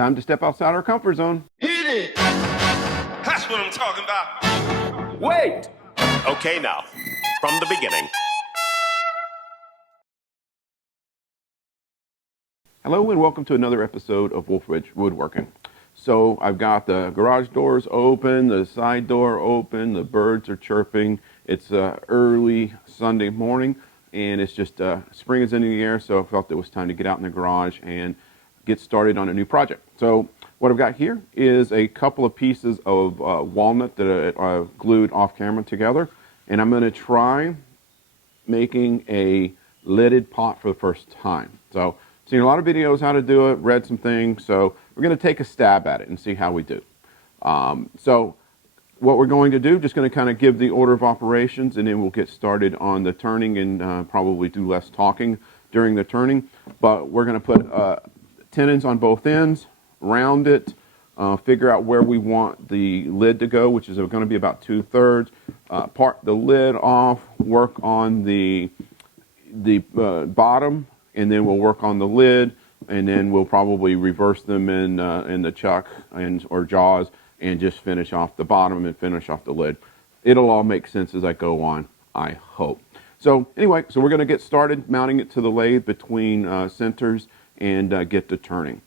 Time to step outside our comfort zone. Hit it! That's what I'm talking about. Wait! Okay, now, from the beginning. Hello and welcome to another episode of Wolf Ridge Woodworking. So I've got the garage doors open, the side door open, the birds are chirping. It's early Sunday morning and it's just spring is in the air, so I felt it was time to get out in the garage and get started on a new project. So what I've got here is a couple of pieces of walnut that I glued off camera together, and I'm going to try making a lidded pot for the first time. So seen a lot of videos how to do it, read some things, so we're going to take a stab at it and see how we do. So what we're going to do, just going to kind of give the order of operations, and then we'll get started on the turning and probably do less talking during the turning. But we're going to put tenons on both ends, round it, figure out where we want the lid to go, which is going to be about 2/3. Part the lid off, work on the bottom, and then we'll work on the lid, and then we'll probably reverse them in the chuck or jaws and just finish off the bottom and finish off the lid. It'll all make sense as I go on, I hope. So anyway, so we're going to get started mounting it to the lathe between centers and get to turning.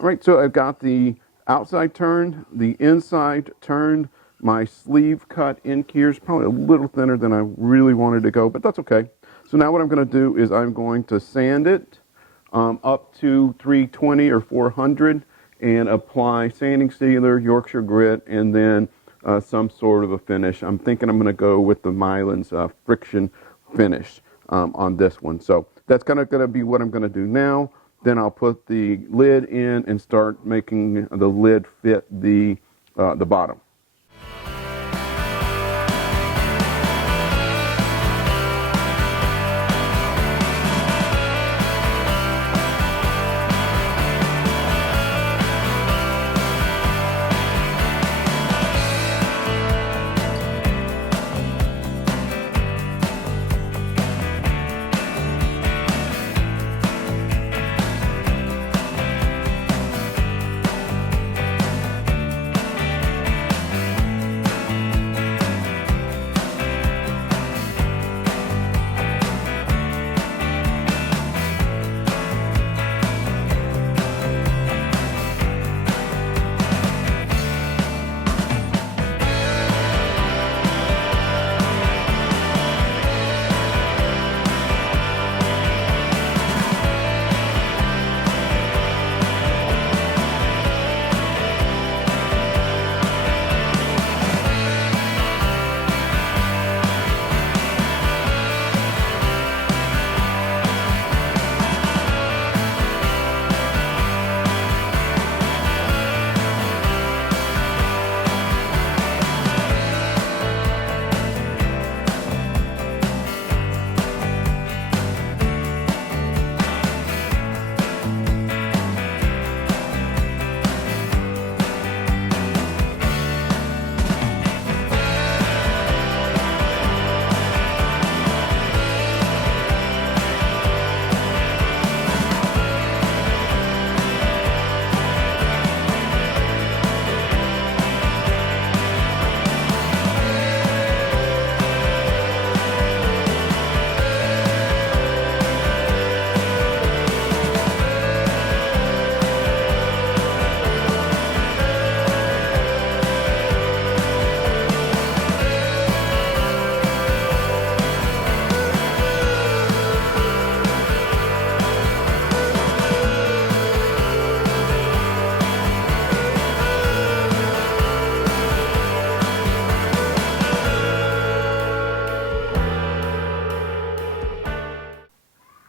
All right, so I've got the outside turned, the inside turned, my sleeve cut in here is probably a little thinner than I really wanted to go, but that's okay. So now what I'm going to do is I'm going to sand it up to 320 or 400 and apply sanding sealer, Yorkshire Grit, and then some sort of a finish. I'm thinking I'm going to go with the Mylands friction finish on this one. So that's kind of going to be what I'm going to do now. Then I'll put the lid in and start making the lid fit the bottom.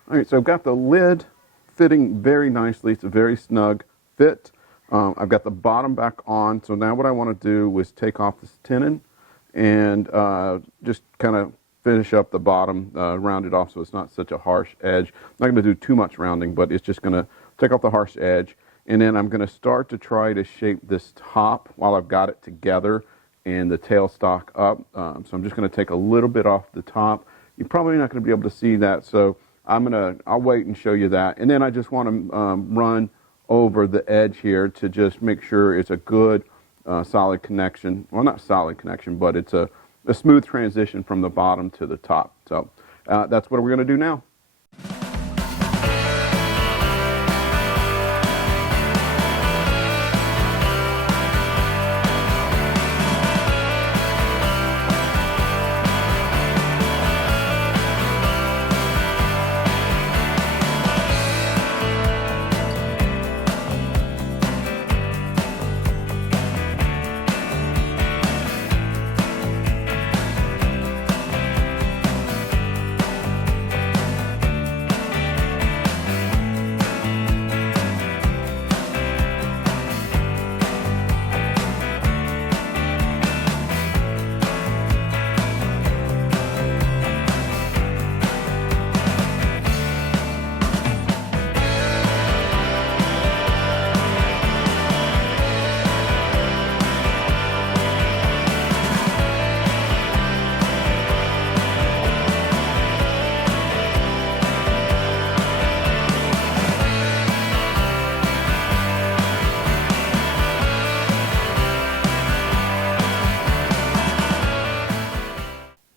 All right, so I've got the lid fitting very nicely. It's a very snug fit. I've got the bottom back on. So now what I want to do is take off this tenon and just kind of finish up the bottom, round it off so it's not such a harsh edge. I'm not going to do too much rounding, but it's just going to take off the harsh edge. And then I'm going to start to try to shape this top while I've got it together and the tailstock up. So I'm just going to take a little bit off the top. You're probably not going to be able to see that, so I'll wait and show you that. And then I just want to run over the edge here to just make sure it's a good solid connection. Well, not solid connection, but it's a smooth transition from the bottom to the top. So that's what we're going to do now.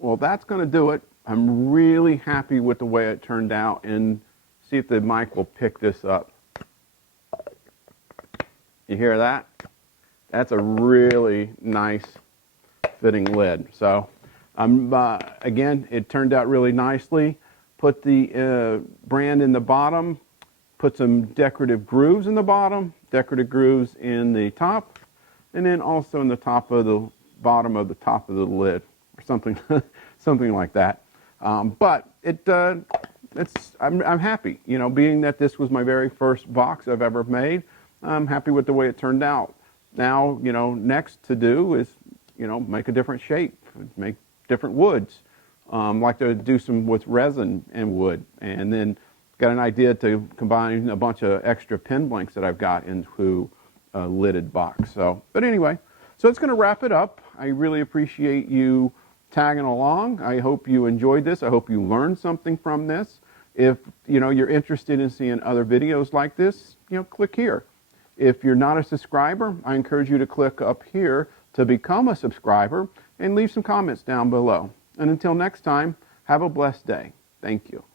Well, that's going to do it. I'm really happy with the way it turned out, and see if the mic will pick this up. You hear that? That's a really nice fitting lid. So again, it turned out really nicely. Put the brand in the bottom, put some decorative grooves in the bottom, decorative grooves in the top, and then also in the top of the bottom of the top of the lid, or something, something like that. But it I'm happy, you know, being that this was my very first box I've ever made. I'm happy with the way it turned out. Now, you know, next to do is, you know, make a different shape, make different woods. Like to do some with resin and wood, and then got an idea to combine a bunch of extra pin blanks that I've got into a lidded box. So, but anyway, so it's going to wrap it up. I really appreciate you tagging along. I hope you enjoyed this. I hope you learned something from this. If, you know, you're interested in seeing other videos like this, you know, click here. If you're not a subscriber, I encourage you to click up here to become a subscriber and leave some comments down below. And until next time, have a blessed day. Thank you.